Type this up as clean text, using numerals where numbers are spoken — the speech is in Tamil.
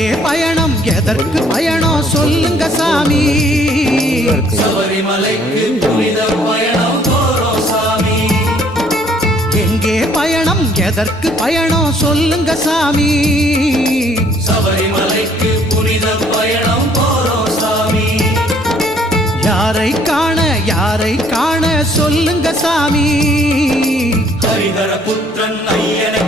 எங்கே பயணம் எதற்கு பயணம் சொல்லுங்க சாமி சபரிமலைக்கு புனித பயணம் போறோம் சாமி எங்கே பயணம் எதற்கு பயணம் சொல்லுங்க சாமி சபரிமலைக்கு புனித பயணம் போறோம் சாமி யாரை காண சொல்லுங்க சாமி ஹரிஹர புத்திரன் ஐயனை